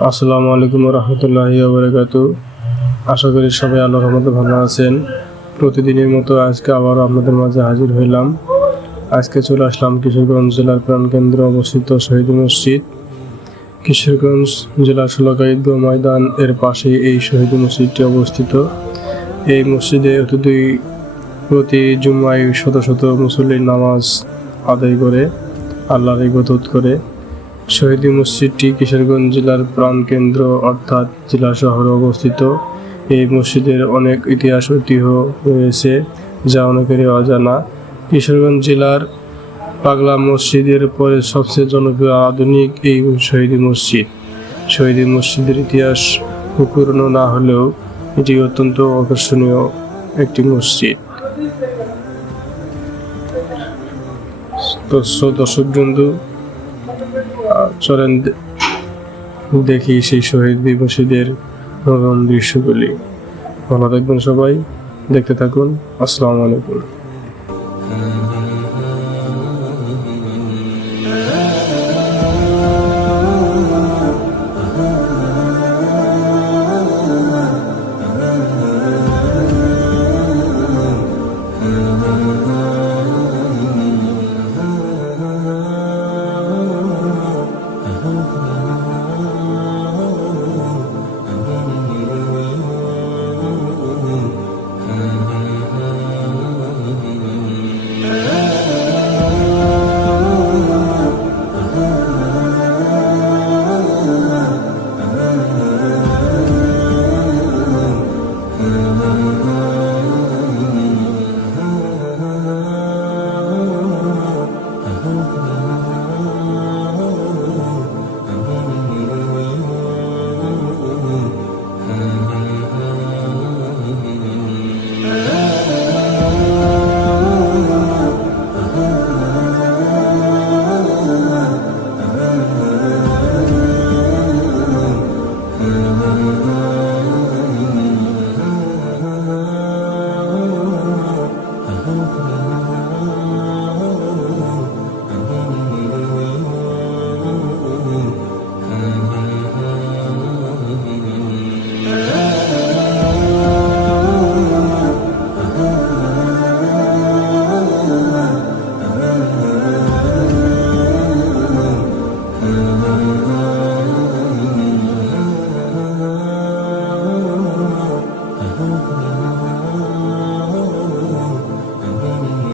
আসসালামু আলাইকুম রহমতুল্লাহি বারাকাতু আশা করি সবাই আল্লাহর রহমতে ভালো আছেন। প্রতিদিনের মতো আজকে আবারও আপনাদের মাঝে হাজির হইলাম। আজকে চলে আসলাম কিশোরগঞ্জ জেলার প্রাণকেন্দ্র অবস্থিত শহীদ মসজিদ। কিশোরগঞ্জ ষোলকা ঈদগাহ ময়দান এর পাশে এই শহীদ মসজিদটি অবস্থিত। এই মসজিদে অতিথি প্রতি জুম্মায় শত শত মুসল্লির নামাজ আদায় করে, আল্লাহর ইবাদত করে। শহীদ মসজিদটি কিশোরগঞ্জ জেলার প্রাণকেন্দ্র অর্থাৎ জেলা শহরে অবস্থিত। এই মসজিদের অনেক ইতিহাস ঐতিহ্য রয়েছে যা অনেকেরই অজানা। কিশোরগঞ্জ জেলার পাগলা মসজিদের পরে সবচেয়ে জনপ্রিয় আধুনিক এই শহীদ মসজিদ। শহীদ মসজিদের ইতিহাস পুরনো না হলেও এটি অত্যন্ত আকর্ষণীয় একটি মসজিদ। তো দর্শক বন্ধু চলেন দেখি সেই শহীদ দিবসীদের নরম দৃশ্যগুলি। ভালো থাকবেন সবাই দেখতে থাকুন। আসসালামু আলাইকুম।